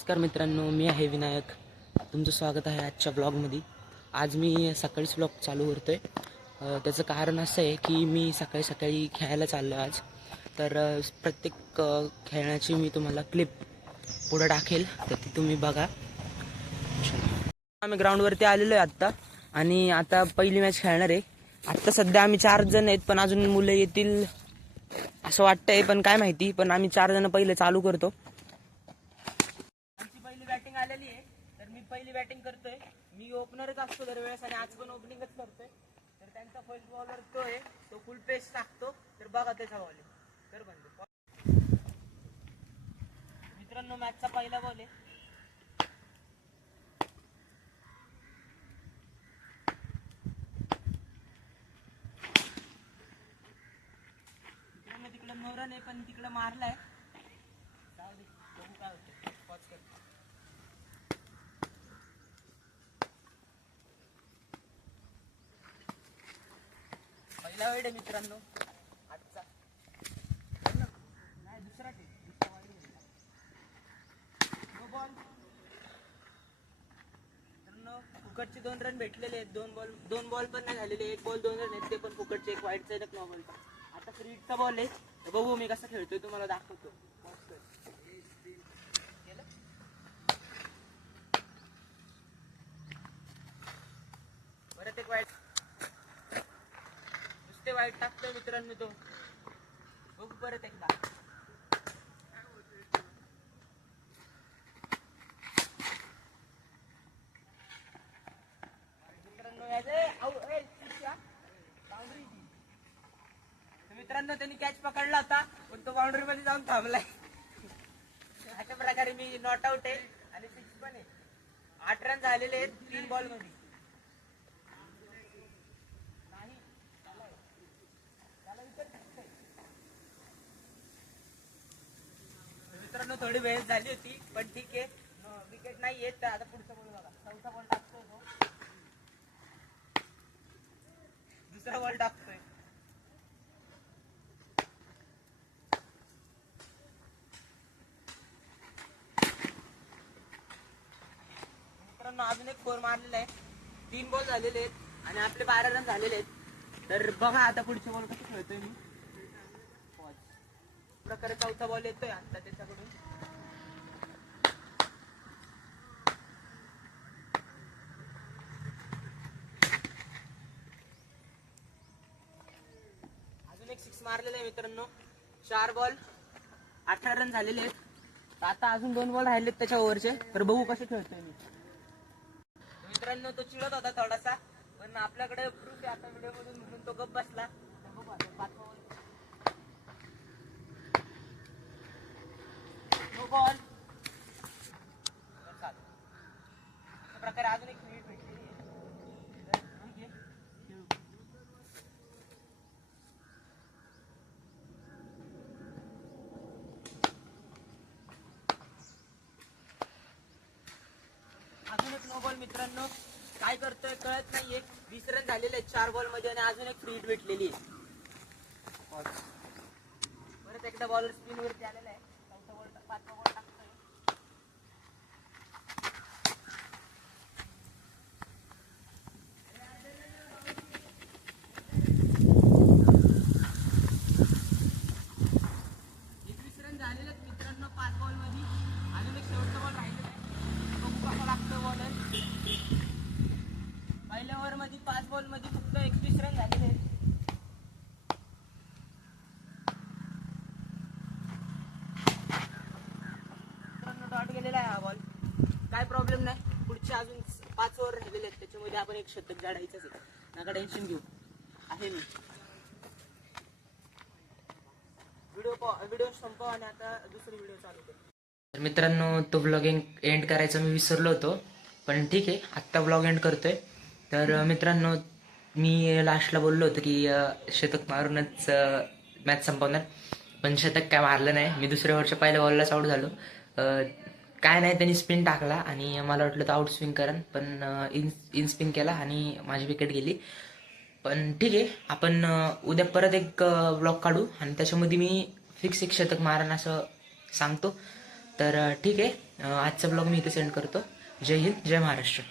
नमस्कार मित्रांनो, मी आहे विनायक. तुमचं स्वागत आहे आजच्या ब्लॉगमध्ये. आज मी सकाळीच ब्लॉग चालू करतो आहे. त्याचं कारण असं आहे की मी सकाळी सकाळी खेळायला चाललो आज. तर प्रत्येक खेळण्याची मी तुम्हाला क्लिप पुढं टाकेल, तर ती तुम्ही बघा. आम्ही ग्राउंडवरती आलेलो आहे आत्ता आणि आता पहिली मॅच खेळणार आहे. आत्ता सध्या आम्ही 4 जण आहेत, पण अजून मुलं येतील असं वाटतंय, पण काय माहिती. पण आम्ही 4 जण पहिले चालू करतो. पहिली बॅटिंग आलेली आहे, तर मी पहिली बॅटिंग करतोय. मी ओपनरच असतो दरवेळेस आणि आज पण ओपनिंगच करतोय. तर त्यांचा फर्स्ट बॉलर तो आहे, तो फुल पेस टाकतो. तर बघा त्याचा बॉल तर बंद. मित्रांनो, मॅचचा पहिला बॉल आहे. मित्रांनो, तिकडं नवरन आहे, पण तिकडं मारलाय. जाऊ दे, बघू काय होतं. पॉज कर. पहिला वेळ आहे मित्रांनो आजचा. नाही, दुसरा बॉल. मित्रांनो, फुकटचे 2 रन भेटलेले आहेत. 2 बॉल पण नाही झालेले. 1 बॉल 2 रन आहेत, ते पण फुकटचे. एक वाईटचा एक नॉर्मलचा. आता फ्री हिटचा बॉल आहे. बघू मी कसा खेळतोय, तुम्हाला दाखवतो. परत एक वाईट, नुसते वाईट टाकतोय मित्रांनो तो. बघू परत एकदा. मित्रांनो, त्यांनी कॅच पकडला होता, पण तो बाउंड्री मध्ये जाऊन थांबलाय. अशा प्रकारे मी नॉट आउट आहे आणि 6 पण आहे. 8 रन झालेले आहेत 3 बॉल मध्ये. मित्रांनो, थोडी वेळ झाली होती, पण ठीक आहे. विकेट नाही येत. तर आता पुढचा बॉल बघा. चौथा बॉल टाकतोय तो. दुसरा बॉल टाकतोय. मित्रांनो, अजून एक 4 मारलेला आहे. 3 बॉल झालेले आहेत आणि आपले 12 रन झालेले आहेत. तर बघा आता पुढचे बॉल कसे खेळतोय मी. प्रकारे चौथा बॉल येतोय आता त्याच्याकडून. अजून एक 6 मारलेला आहे मित्रांनो. 4 बॉल 18 रन झालेले आहेत. आता अजून 2 बॉल राहिलेत त्याच्या ओव्हरचे. तर बघू कसे खेळतोय मी. मित्रांनो, तो चिडत होता थोडासा, पण आपल्याकडे प्रूफ आहे आता व्हिडिओ मधून, म्हणून तो गप बसला. तर बघू आता 5 बॉल. No ball. अशा प्रकारे अजून एक मिनिट भेटलेली आहे. तर ठीक आहे, खेळू. अजून एक नो बॉल. मित्रांनो, काय करतोय कळत नाहीये. 20 रन झालेले आहेत 4 बॉल मध्ये आणि अजून एक फ्री हिट भेटलेली आहे. परत एकदा बॉलर स्पिन वरती आलेला आहे. चौथा बॉल 5वा बॉल टाकतोय. मित्रांनो, 5 बॉल मध्ये अजून एक शेवटचा बॉल राहिलेला आहे. बघू कसा लागतो बॉलर. पहिल्या ओव्हर मध्ये 5 बॉल मध्ये फक्त 21 रन झालेले आहेत. मित्रांनो, डॉट गेलेला आहे हा बॉल. काय प्रॉब्लेम नाही. पुढचे अजून 5 ओव्हर राहिलेले आहेत, त्याच्यामध्ये आपण एक शतक गाडायचंच आहे. नका टेन्शन घेऊ, आहे मी. व्हिडिओ संपव आणि आता दुसरी व्हिडिओ चालू कर. तर मित्रांनो, तो ब्लॉग एंड करायचा मी विसरलो होतो, पण ठीक आहे, आत्ता ब्लॉग एंड करतोय. तर मित्रांनो, मी लास्टला बोललो होतो की शतक मारूनच मॅच संपवणार, पण शतक काय मारलं नाही. मी दुसऱ्या ओव्हरच्या पहिल्या बॉललाच आऊट झालो. काय नाही, त्यांनी स्पिन टाकला आणि मला वाटलं तर आउट स्विंग करण, पण इन स्पिन केला आणि माझी विकेट गेली. पण ठीक आहे, आपण उद्या परत एक ब्लॉग काढू आणि त्याच्यामध्ये मी फिक्स एक शतक मारण असं सांगतो. तर ठीक आहे, आजचा ब्लॉग मी इथे सेंड करतो. जय हिंद, जय महाराष्ट्र.